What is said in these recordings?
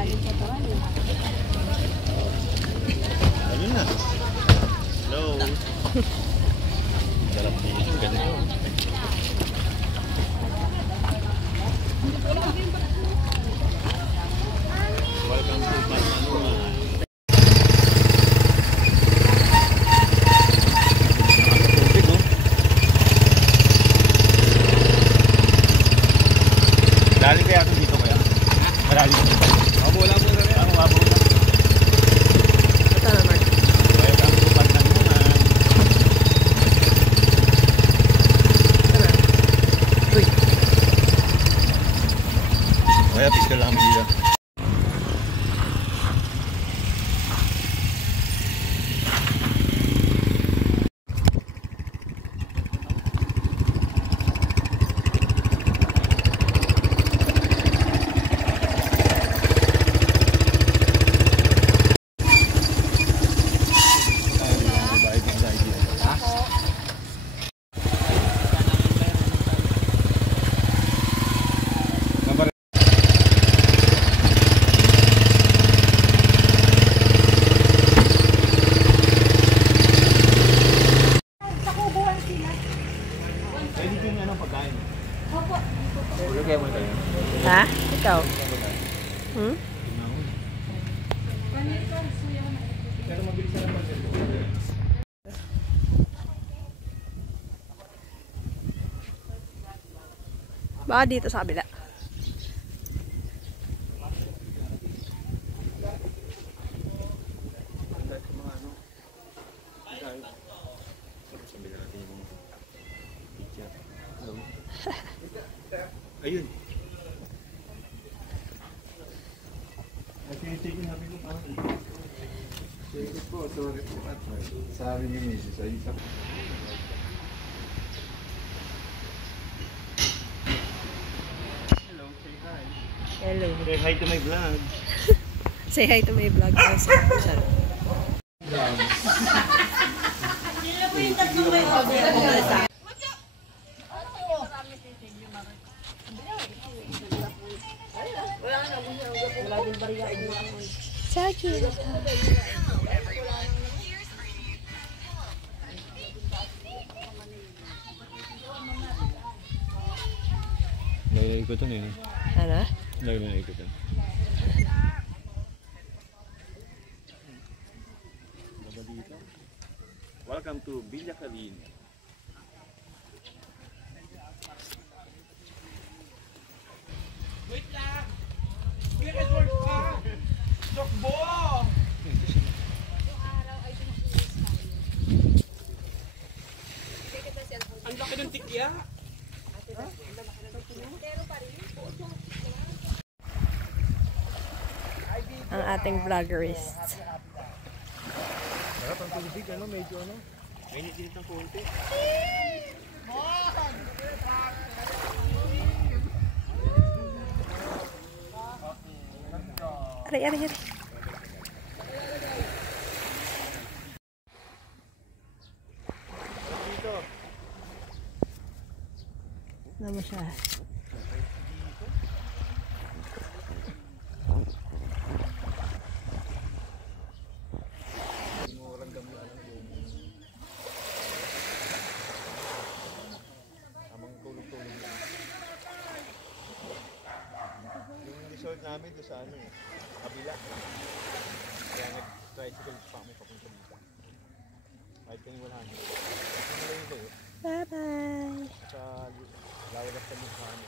galing sa tuwan eh. Ayun na. Hello. Sarap dito. Ganito. Welcome to Manmanua. Dali kaya ito dito kaya? Marali dito. Mabo lang po na rin. Mabo lang. Ito naman. Welcome to Manmanua. Ito na. Uy. Kaya picture lang dito. Ha? Ikaw? Hmm? Baka dito sa kabila. Ayun. Tinitigil namin yung parang sige po, sorry po at sabi ni Mrs. ay isa po. Hello, say hi. Hello. Say hi to my vlog. Say hi to my vlog. Saki. Nag-iikutan eh. Ano? Nag-iikutan. Welcome to Villa Calin. Wait lang! Kuya Edward pa! Sokbo! Ang laki ng tikya! Ang ating vloggerist. Sarap ang tubig, ano, medyo ano. Mainit din ng konti. Aray, aray, aray. Dito. Naman siya. Resort namin doon sa ano eh, kabila. Kaya nag-tricycle pa kami papunta dito. Kahit kami 100. Bye-bye. Sa lawag sa mukha ano.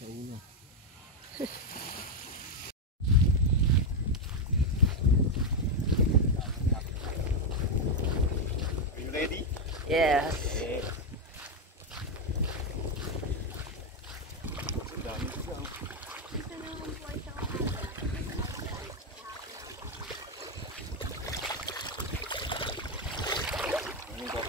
Sa ulo. Ready? Yes. Yes. Ang dami siya. Anong ba?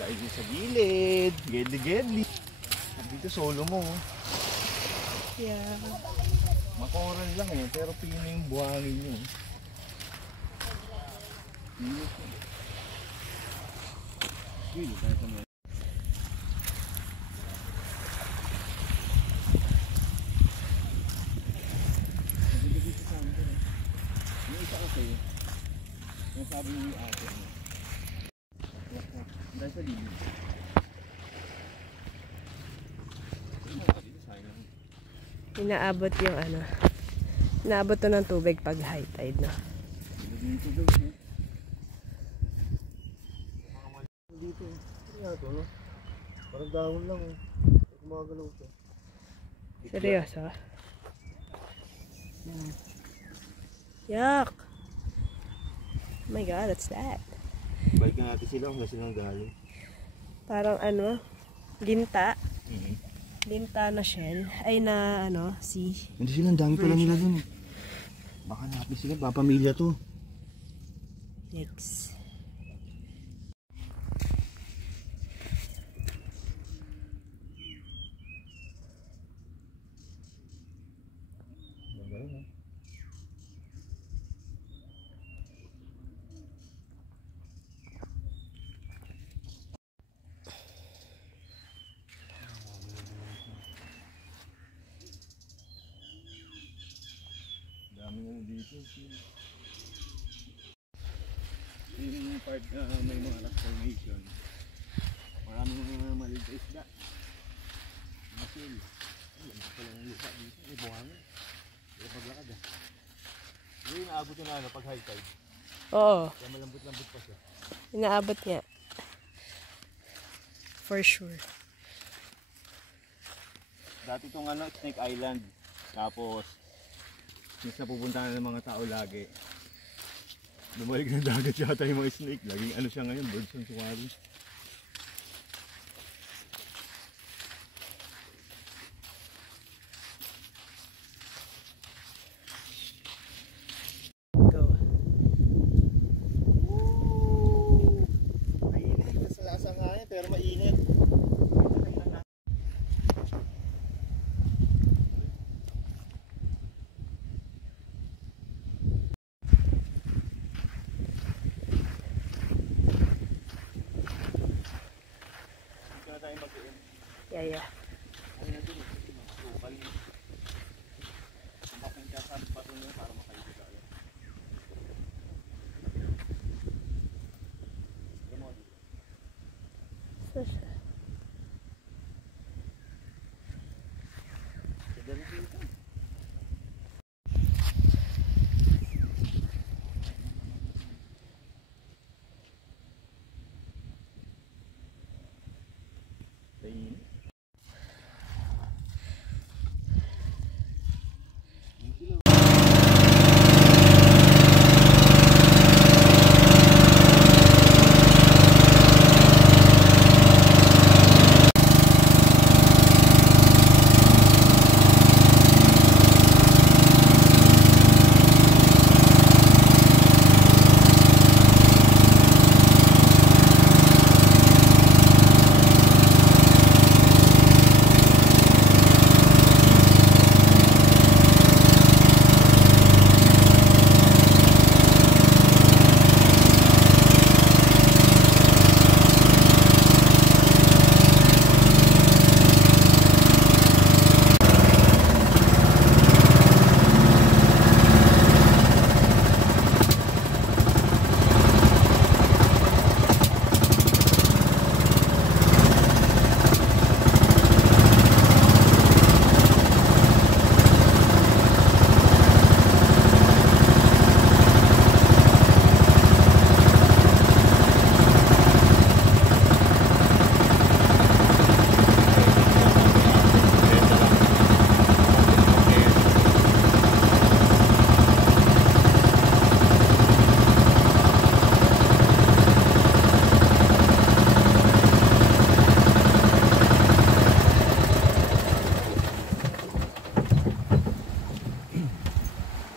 Dahil sa gilid. Gedli. Dito solo mo. Yeah. Makoran lang eh, pero pino yung buhangin nyo. Pino tayo pa nga. Yung isa kasi, yung sabi ni ate mo. Dahil sa lilim. Inaabot yung ano. Inaabot to ng tubig pag high tide na. Dito guys eh. Dito eh. Ano nga ito no? Parang dahon lang eh. Kumagalaw ito. Seryoso? Yuck! Oh my god, what's that? Balikan natin sila kung silang galing. Parang ano, ginta. Ginta na shell. Ay na ano, sea. Hindi sila, ang dami pala nila dun eh. Baka natin sila, papamilya to. Yikes. Dami nga dito. Yung part na may mga rock formation. Maraming mga maliit na isda. Masil. Ay, ang pala ng lupa dito. May buhangin. Pero paglakad ah. Yung inaabot yun na pag high tide. Oo, Kaya malambot-lambot pa siya. inaabot nga. For sure. Dati itong ano, Snake Island. Tapos, mas napupuntahan ng mga tao lagi. Bumalik ng dagat yata yung mga snake. Laging ano siya ngayon, birds on sanctuary. Go. Mainit, nasa lasa nga yan, pero mainit. Yeah, yeah. So siya.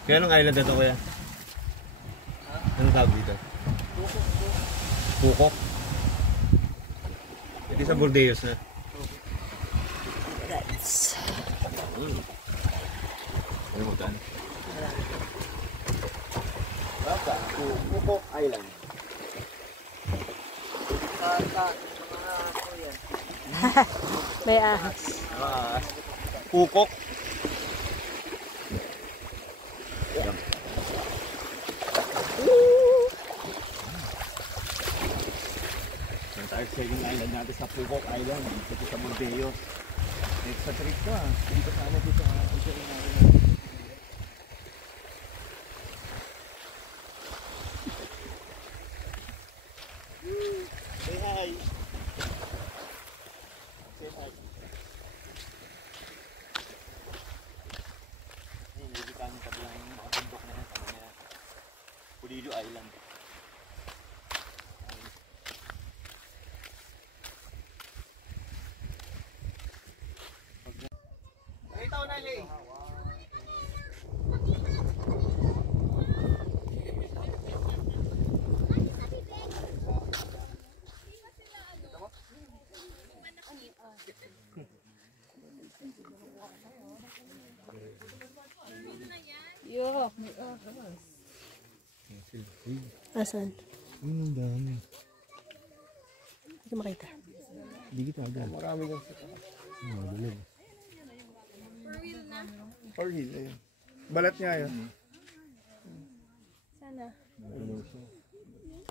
Kaya anong island na ito kuya? Anong tawag dito? Pukok. Di sa Bordeos na. That's... Ano mo taan? Baka, Pukok Island. May ahas. Pukok. Yan. Yan tayo sa second island natin sa Pukok Island. Dito sa Bordeos. Next sa trip ka. Dito sa ano dito sa second island. Say hi. Say hi. Hindi kami kabilang mga bundok na yan. Sabi niya, Pulido Island. Nakita ko na yun. Yo. Asan? Ang dami. Hindi ko makita. Hindi kita agad. Marami kang dali. For real, ayun. Balat niya yun. Sana.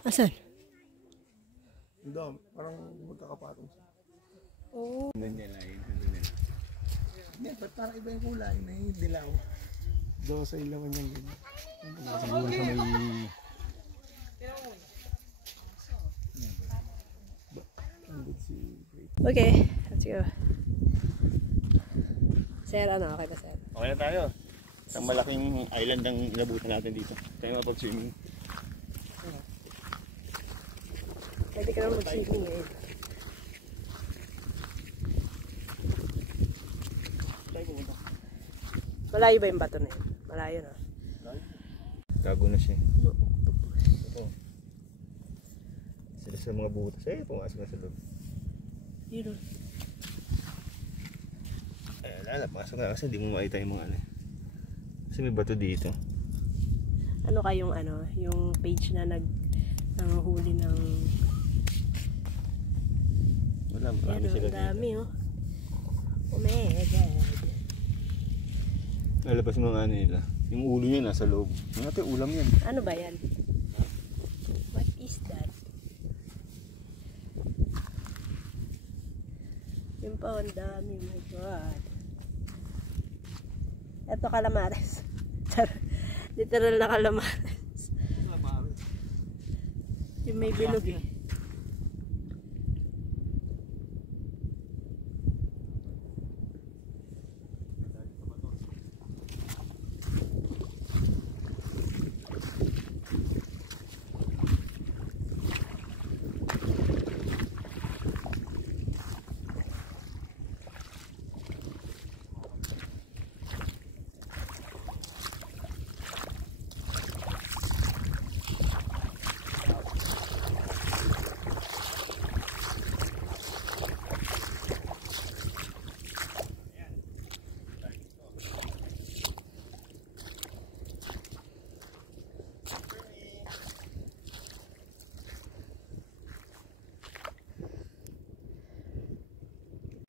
Asan? Hindi, parang magkakapatong siya. Oo. Ganyan lang yun. Hindi, ba't parang iba yung kulay? May dilaw. Daw sa ilawan niyang ganyan. Siguro sa may... Okay, let's go. Sir, ano? Okay ba, sir? Okay na tayo. Isang malaking island ang inabutan natin dito. Tayo mapag-swimming. Pwede ka naman mag-swimming eh. Tayo pumunta. Malayo ba yung bato na yun? Malayo na. Gago na siya. Ito. Sila sa mga butas. Eh, pumasok na sa loob. Dito. Eh, wala. Pasok na kasi hindi mo makita yung mga ano. Kasi may bato dito. Ano kayong ano, yung page na nanghuli ng... Wala, marami Pero sila ang dami dito. oh. Oh my God. Lalabas mga ano nila. Yung ulo niya nasa loob. Yung natin ulam yan. Ano ba yan? What is that? Yung pa, ang dami. Oh my God. Ito calamares. Literal na calamares. Yung may bilog eh.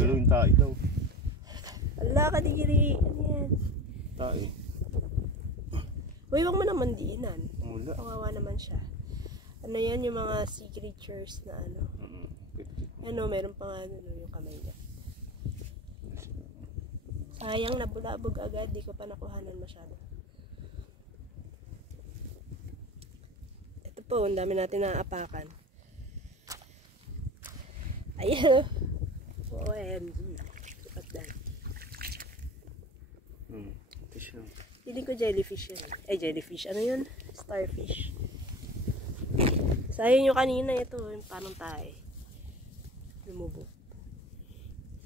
Galawin tayo daw. Ala ka digiri. Ano yan? Tayo. Uy, wag mo naman diinan. Wala. Kawawa naman siya. Ano yan yung mga sea creatures na ano. Ano, meron pa nga ano, yung kamay niya. Sayang, nabulabog agad. Di ko pa nakuhanan masyado. Ito po, ang dami natin naapakan. Ayun. OMG. Look at that. Fish lang. Feeling ko jellyfish yan. Eh, jellyfish. Ano yun? Starfish. Sayang yung kanina ito. Yung parang tae. Lumubo.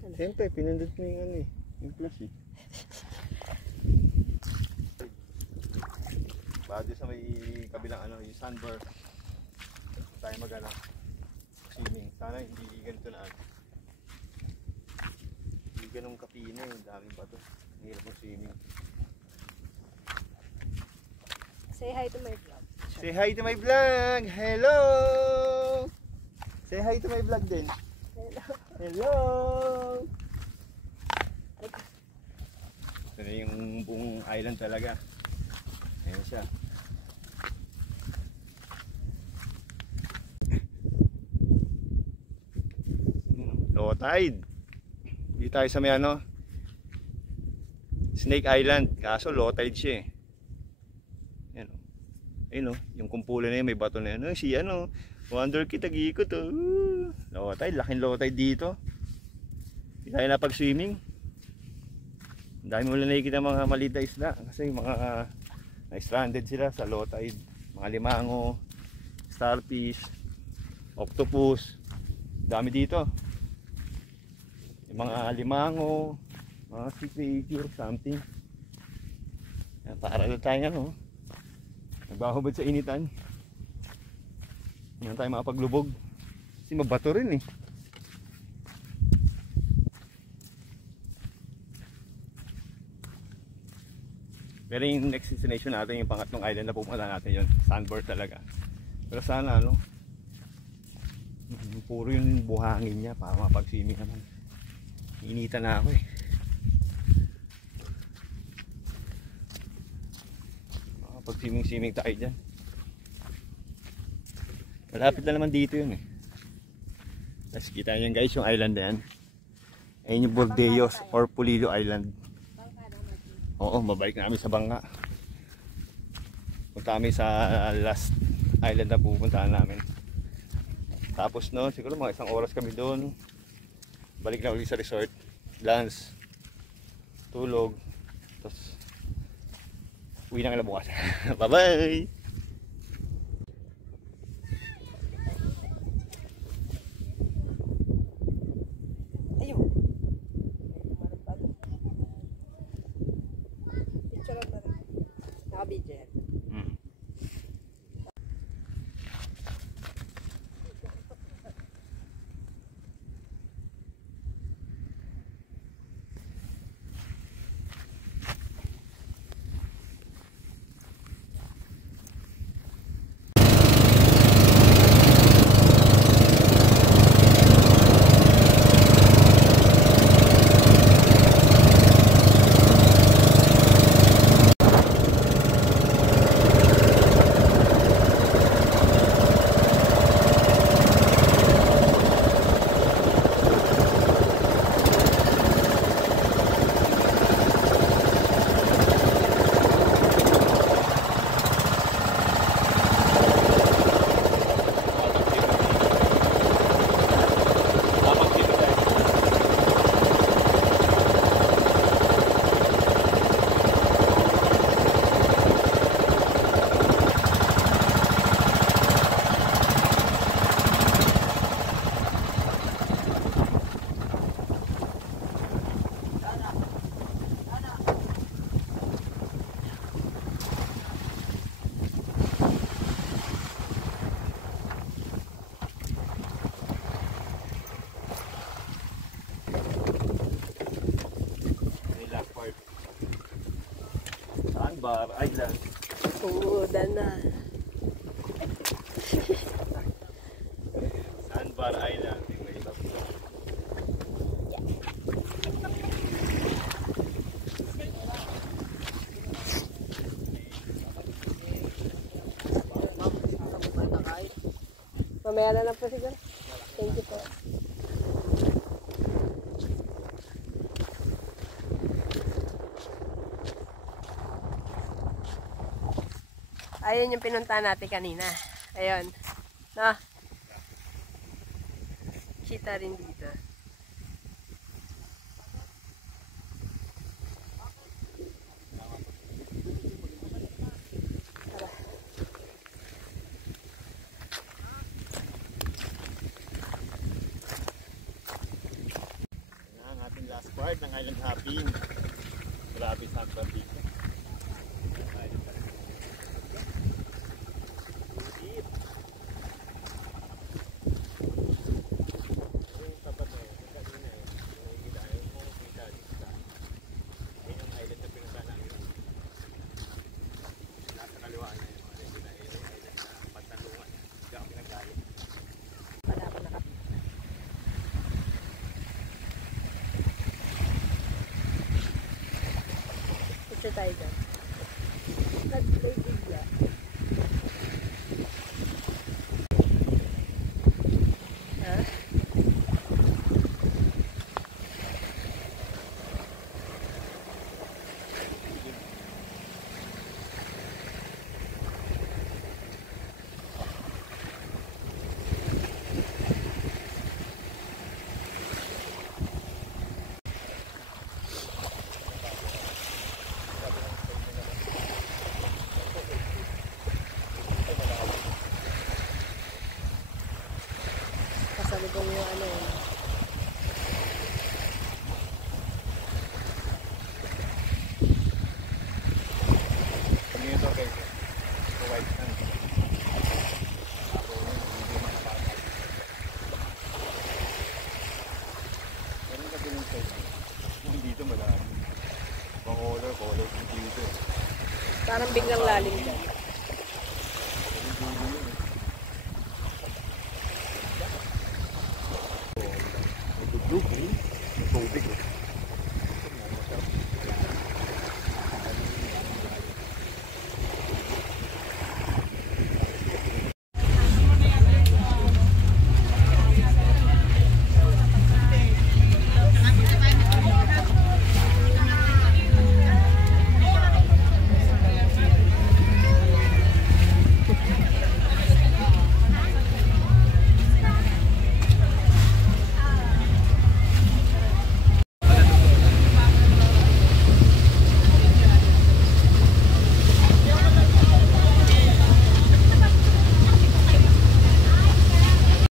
Ano? Siyempre, pinindot mo yung ano eh. Yung plus eh. Bado sa may kabilang ano, yung sandbar. Tayo mag-ano. Swimming. Sana hindi ganito na ano. kanina yung daming bato. Hirap mo swimming. Say hi to my vlog. Say hi to my vlog! Hello! Say hi to my vlog din. Hello. Hello! Ito na yung buong island talaga. Ayan siya. Low tide. Dito tayo sa may ano, Snake Island. Kaso low tide siya eh. Ayan o. Ayun o. Yung kumpulan na yun, may bato na yun. Si ano, Wonder Kid, tag-iikot o. Low tide, laking low tide dito. Hindi tayo napag-swimming. Ang dami mo lang nakikita mga maliit na isla. Kasi mga na-stranded sila sa low tide. Mga limango, starfish, octopus. Dami dito. Yung mga limango, mga sea creature, something. Para lang tayo ano, nagbahubad sa initan. Hindi tayo makapaglubog. Kasi mabato rin eh. Pero yung next destination natin, yung pangatlong island na pupunta natin yun, Sandbar talaga. Pero sana ano, puro yung buhangin niya para mapag-swimming naman. Initan na ako eh. Makapag-swimming tayo dyan. Malapit na naman dito yun eh. Tapos kita nyo guys yung island na yan. Ayun yung Bordeos or Pulido Island. Oo, mabalik na kami sa bangka. Punta kami sa last island na pupuntahan namin. Tapos no, siguro mga 1 oras kami doon. Balik na ulit sa resort. Lunch, tulog. Tapos uwi na nga bukas. Bye bye! Ayun. Picture lang na rin. Nakabidyo yan. Sandbar Island. Oo, dana. Sandbar Island. Mamaya na lang po siguro. Thank you po. Ayun yung pinunta natin kanina. Ayun. No? Kita rin dito. Tara. Yan ang ating last part ng island hopping. Grabe Sandbar dito. Picture tayo dyan. Nag-play bigla. Ha? Kasalubong yung ano yun. Pag ito guys, provide na. Meron ka din yung side. Yung dito malaki. Pang color dito. Parang biglang lalim dyan. Blue, green, tubig.